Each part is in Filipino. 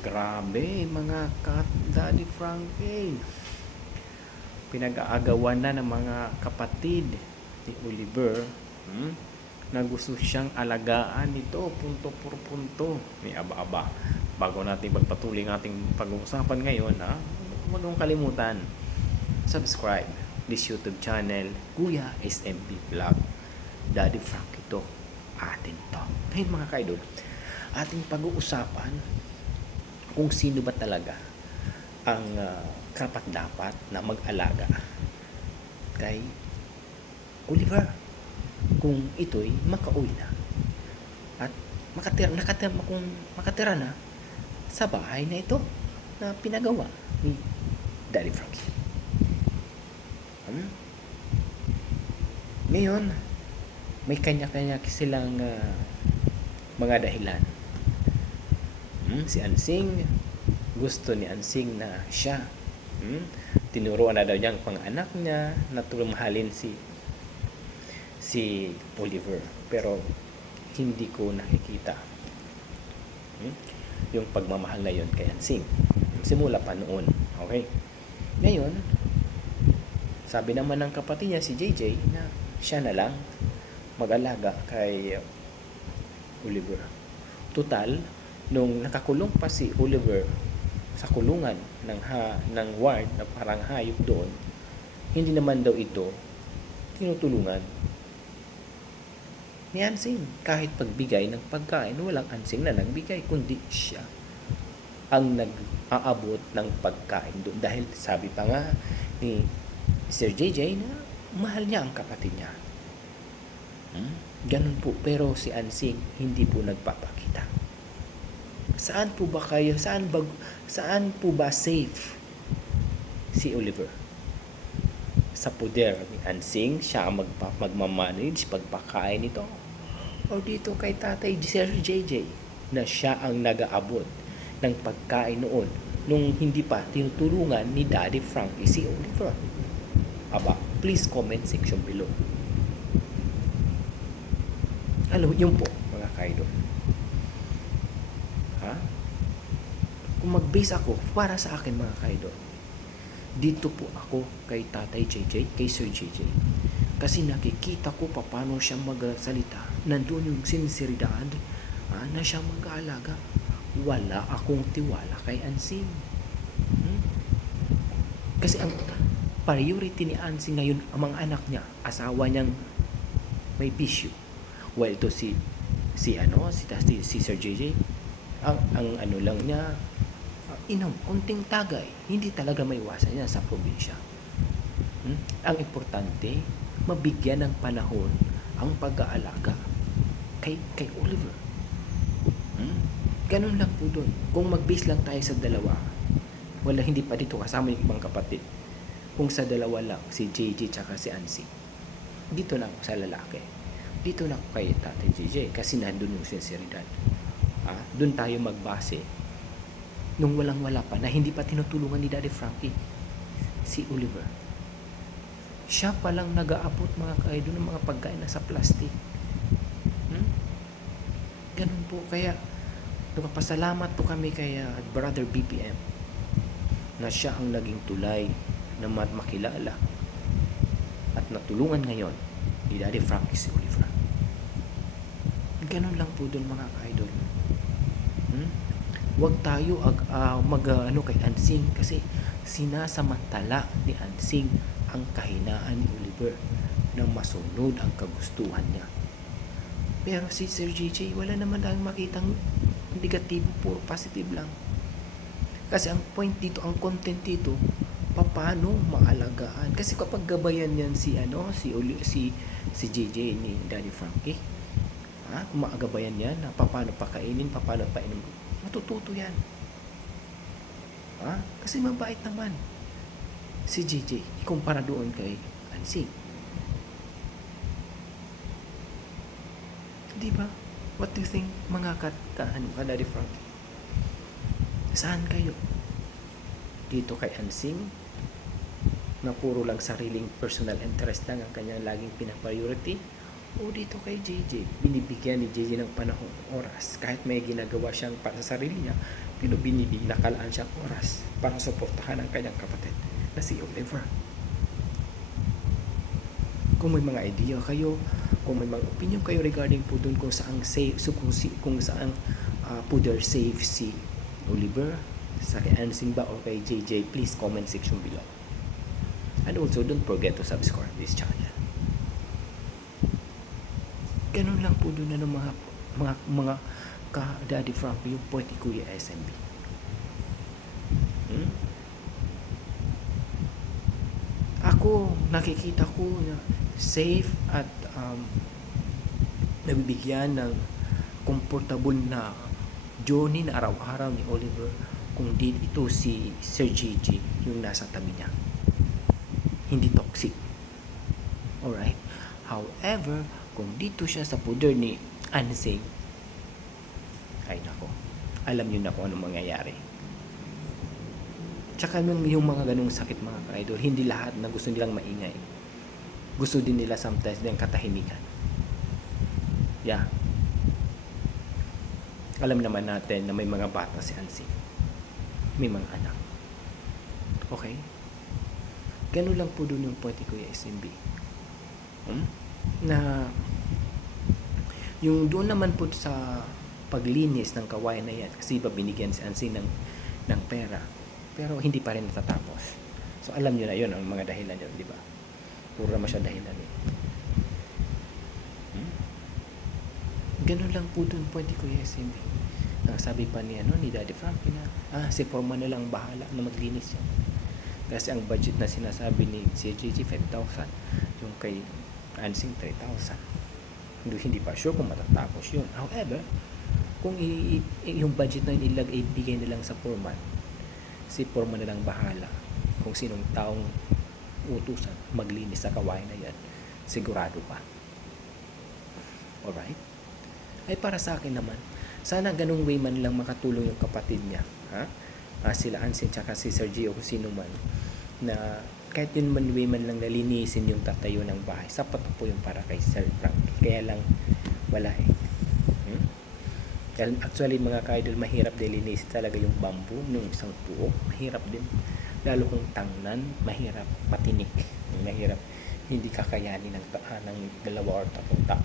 Grabe mga Daddy Frankie. Pinag-aagawan na ng mga kapatid ni Oliver na gusto siyang alagaan nito punto por punto. May aba-aba. Bago natin magpatuloy ng ating pag-uusapan ngayon, huwag mong kalimutan, subscribe this YouTube channel, Kuya SMP Vlog. Daddy Frankie to. Atin to. Ngayon mga kaidol, ating pag-uusapan kung sino ba talaga ang karapat-dapat na mag-alaga kay Oliver kung ito'y makauwi na at makatira na sa bahay na ito na pinagawa ni Daddy Frankie. Ngayon, may kanya-kanya silang mga dahilan. Si Ansing, gusto ni Ansing na siya. Tinuruan na daw niya ang pang-anak niya na mahalin si Oliver. Pero hindi ko nakikita yung pagmamahal na yun kay Ansing. Simula pa noon. Okay? Ngayon, sabi naman ng kapatid niya si JJ na siya na lang mag-alaga kay Oliver. Total, nung nakakulong pa si Oliver sa kulungan ng ward na parang hayop doon, hindi naman daw ito tinutulungan ni Ansing. Kahit pagbigay ng pagkain, walang Ansing na nagbigay, kundi siya ang nag-aabot ng pagkain doon. Dahil sabi pa nga ni Sir JJ na mahal niya ang kapatid niya. Ganun po. Pero si Ansing hindi po nagpapakita. Saan po ba safe si Oliver? Sa poder ni Ansing, siya ang magmamanage pagpakain nito, o dito kay Tatay Sir JJ na siya ang nag-aabot ng pagkain noon nung hindi pa tinutulungan ni Daddy Frankie si Oliver? Aba, please comment section below. Yun po mga kaidol. Kung mag-base ako, para sa akin mga kaidol, dito po ako kay Tatay JJ, kay Sir JJ. Kasi nakikita ko paano siya magsalita. Nandun yung sinseridad na siya mag-aalaga. Wala akong tiwala kay Ansing. Kasi ang priority ni Ansing ngayon, ang mga anak niya, asawa niyang may bisyo. Well, ito si Sir JJ, ang ano lang niya, inom, kunting tagay, hindi talaga maiwasan niya sa probinsya. Ang importante, mabigyan ng panahon ang pag-aalaga kay Oliver. Ganun lang po doon. Kung mag-base lang tayo sa dalawa, hindi pa dito kasama yung ibang kapatid. Kung sa dalawa lang, si JJ tsaka si Ansing, dito na ako sa lalaki. Dito na ako kay Tatay JJ kasi nandun yung sinseridad. Doon tayo magbase nung walang-wala pa, na hindi pa tinutulungan ni Daddy Frankie si Oliver. Siya palang nag-aabot mga kaidol ng mga pagkain na sa plastic. Ganun po. Kaya nagpapasalamat po kami kay Brother BPM na siya ang naging tulay na makilala at natulungan ngayon ni Daddy Frankie si Oliver. Ganun lang po doon mga kaidol. Huwag tayo kay Ansing kasi sinasamantala ni Ansing ang kahinaan ni Oliver na masunod ang kagustuhan niya. Pero si Sir JJ, wala naman tayong makitang negatibo, puro positive lang. Kasi ang point dito, ang content dito, paano maalagaan. Kasi kapag gabayan yan si JJ ni Daddy Frankie, kung maagabayan yan, paano pakainin, paano painom, matututo yan. Kasi mabait naman si JJ ikumpara doon kay Ansing. Diba? What do you think mga Daddy Frankie? Saan kayo? Dito kay Ansing na puro lang sariling personal interest lang ang kanyang laging pinapriority, o dito kay JJ, binibigyan ni JJ ng panahon, oras, kahit may ginagawa siyang para sa sarili niya, Pero nakalaan siyang oras para suportahan ang kanyang kapatid na si Oliver. Kung may mga idea kayo, kung may mga opinion kayo regarding po dun kung saan safe, kung saan pudder safe si Oliver, sa kay Ansing ba o kay JJ, please comment section below. And also, don't forget to subscribe this channel. Ganun lang po doon na ng mga ka Daddy Frankie, yung point ni Kuya SMB. Ako, nakikita ko na safe at nabibigyan ng comfortable na journey na araw-araw ni Oliver kung di ito si Sir JJ yung nasa tabi niya. Hindi toxic. Alright? However, kung dito siya sa pudder ni Ansing, ay nako, alam niyo na kung anong mangyayari. Tsaka yung mga ganung sakit mga ka-idol, hindi lahat na gusto nilang maingay. Gusto din nila sometimes ng katahimikan. Yeah. Alam naman natin na may mga bata si Ansing. May mga anak. Okay? Ganun lang po doon yung point ni Kuya SMB. Na yung doon naman po sa paglinis ng kawayan na yan, kasi iba binigyan si Ansing ng pera, pero hindi pa rin natatapos. So alam nyo na yun ang mga dahilan yun, di ba? Pura naman siya dahilan eh. Ganun lang po doon point ni Kuya SMB. Sabi pa ni Daddy Frankie na si Foreman na lang bahala na maglinis yan. Kasi ang budget na sinasabi ni CJG 5,000, yung kay Ansing 3,000. Hindi pa sure kung matatapos yun. However, kung yung budget na yun ibigay na lang sa Foreman, si Foreman na lang bahala kung sinong taong utusan maglinis sa kawain na yan, sigurado pa. Alright? Ay para sa akin naman, sana ganung way man lang makatulong yung kapatid niya, sila Ansing tsaka si Sir Gio kung sino man, na kahit yun man way man lang nalinisin yung tatayo ng bahay, sapat po yung para kay Sir Frankie. Kaya lang wala eh. Actually mga ka-idol, mahirap din linisin talaga yung bamboo ng isang puo. Mahirap din, lalo kung tangnan, mahirap patinik, mahirap, hindi kakayanin ng dalawa or tatlong tao.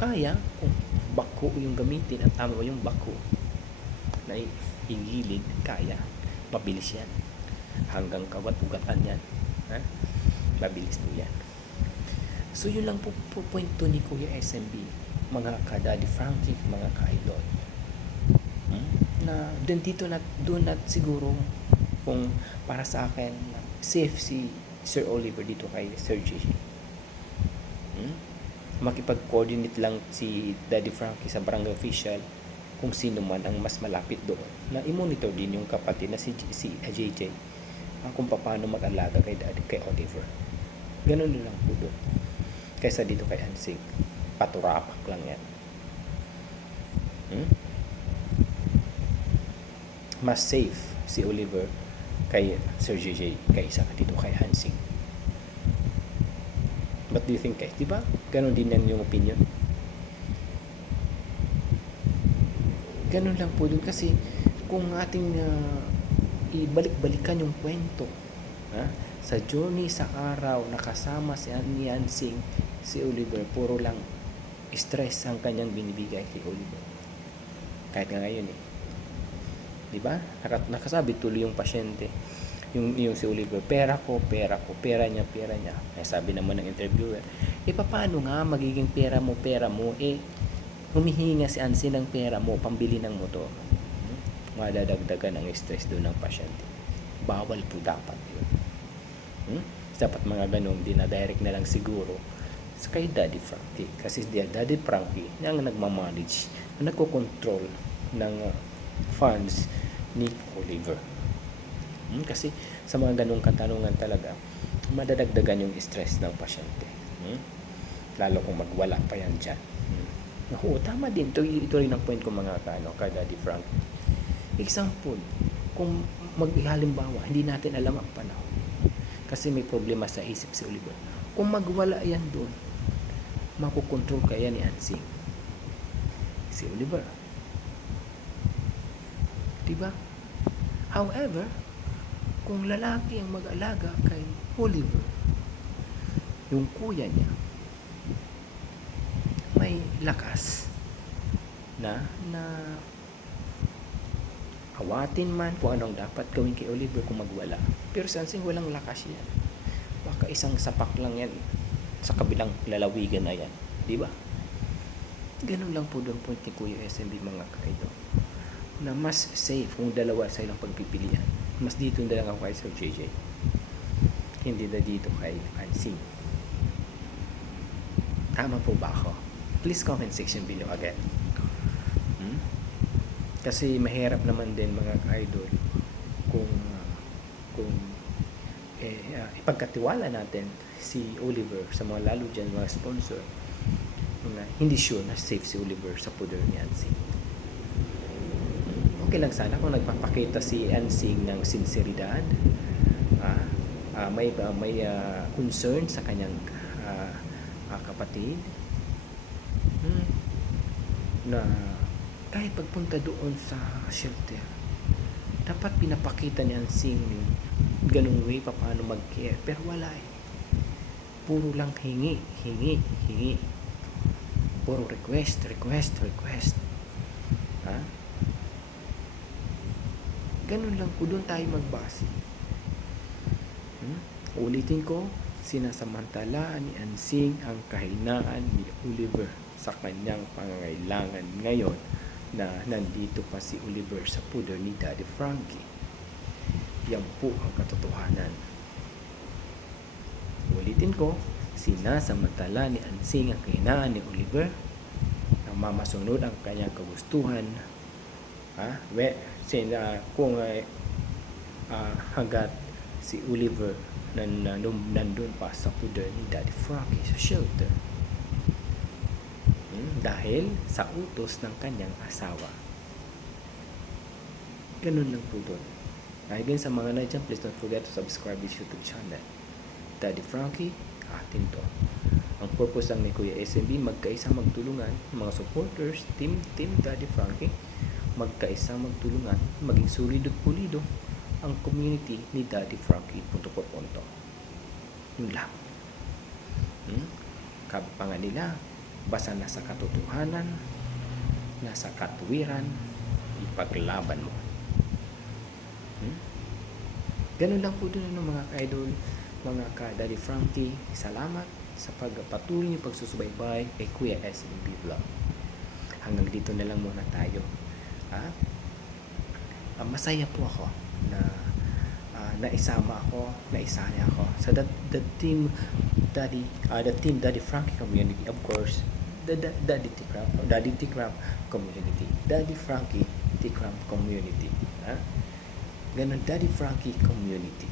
Kaya kung bako yung gamitin at tama yung bako na igilid, kaya mabilis yan hanggang kawat-ugatan yan, mabilis din yan. So yun lang po point to ni Kuya SMB, mga ka-Daddy Frankie, mga ka-idol, na doon na siguro kung para sa akin safe si Sir Oliver dito kay Sir JJ. Makipag-coordinate lang si Daddy Frankie sa barangay official kung sino man ang mas malapit doon, na i-monitor din yung kapatid na si JJ kung paano mag-alaga kay Oliver. Ganun lang po doon. Kaysa dito kay Ansing, paturapak lang yan. Mas safe si Oliver kay Sir JJ kaysa dito kay Ansing. What do you think guys? Diba? Ganon din yan yung opinion. Ganon lang po dun kasi kung ating ibalik-balikan yung kwento sa journey sa araw nakasama si Ansing, si Oliver, puro lang stress ang kanyang binibigay kay Oliver. Kahit nga ngayon eh. Diba? Nakasabi tuloy yung pasyente, yung si Oliver, pera niya. Eh, sabi naman ng interviewer, paano nga magiging pera mo, humihingi nga si Ansing ng pera mo, pambili ng motor. Madadagdagan ang stress doon ng pasyente. Bawal po dapat yun. Dapat mga ganun, dinadirect na lang siguro sa kay Daddy Frankie. Kasi Daddy Frankie ang nagmamanage, nagko-control ng funds ni Oliver. Kasi sa mga ganung katanungan talaga, madadagdagan yung stress ng pasyente. Lalo kung magwala pa yan dyan. Oo, tama din. Ito rin ang point ko mga kay Daddy Frank. Example, kung halimbawa, hindi natin alam ang panahon. Kasi may problema sa isip si Oliver. Kung magwala yan doon, makukontrol kaya ni Ansing si Oliver. Diba? However, kung lalaki ang mag-alaga kay Oliver, yung kuya niya, may lakas na awatin man kung anong dapat gawin kay Oliver kung magwala. Pero si Hansing walang lakas yan. Baka isang sapak lang yan sa kabilang lalawigan na yan. Diba? Ganun lang po doon po ni Kuya SMB mga ka-idol. Na mas safe kung dalawa sa ilang pagpipilian. Mas dito na lang ako kay Sir JJ. Hindi na dito kay Hansing. Tama po ba ako? Please comment section below again. Kasi mahirap naman din mga ka-idol kung ipagkatiwala natin si Oliver sa mga lalo dyan mga sponsor na hindi sure na safe si Oliver sa puder ni Hansing. Okay lang sana kung nagpapakita si Hansing ng sinseridad, may concern sa kanyang kapatid, na kahit pagpunta doon sa shelter, dapat pinapakita ni Hansing ganung way paano mag-care. Pero wala eh. Puro lang hingi. Puro request. Ganun lang po, doon tayo magbase. Ulitin ko, sinasamantala ni Hansing ang kahinaan ni Oliver sa kanyang pangangailangan ngayon na nandito pa si Oliver sa puder ni Daddy Frankie. Yan po ang katotohanan. Ulitin ko, sinasamantala ni Hansing ang kahinaan ni Oliver na mamasunod ang kanyang kagustuhan. Kung hanggat si Oliver nandun pa sa puder ni Daddy Frankie sa shelter, dahil sa utos ng kanyang asawa. Ganun lang po doon. Again, sa mga nandiyan, please don't forget to subscribe this YouTube channel. Daddy Frankie, atin to. Ang purpose lang ni Kuya SMB, magkaisa magtulungan, mga supporters, team Daddy Frankie, magkaisa magtulungan, maging sulido at pulido ang community ni Daddy Frankie, punto por punto. Yun lang. Kapangan nila, basta nasa katotohanan, nasa katuwiran, ipaglaban mo. Ganun lang po dun mga ka-idol, mga ka-Daddy Frankie. Salamat sa pagpatuloy niyo pagsusubaybay kay Kuya SMB Vlog. Hanggang dito na lang muna tayo. Masaya po ako na naisama ako sa the team Daddy Frankie community, of course, the Daddy T-Cramp community, Daddy Frankie T-Cramp community. Ganon, Daddy Frankie community.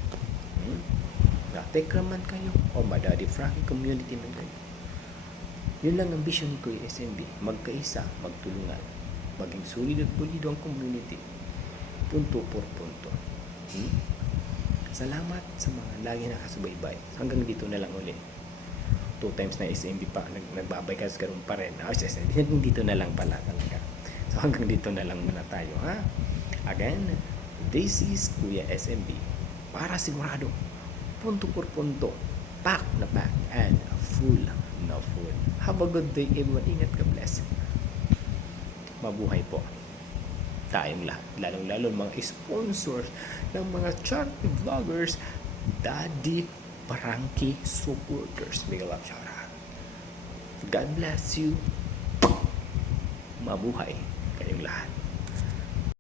T-Cramp man kayo o Daddy Frankie community man kayo. Yun lang ang vision ko yung SMB, magkaisa, magtulungan, maging sulit at pulido ang community, punto por punto. Salamat sa mga lagi nakasubaybay. Hanggang dito na lang uli. 2 times na SMB pa, nagbabay kasi karoon pa rin. SMB, dito na lang pala talaga. So hanggang dito na lang muna tayo, Again, this is Kuya SMB. Para sigurado, punto por punto, pack na pack, and full na full. Have a good day everyone. Ingat ka, bless. Mabuhay po tayong lahat, lalong-lalo mga sponsors ng mga charity vloggers, Daddy Frankie supporters. Big love, shout out. God bless you. Mabuhay kayong lahat.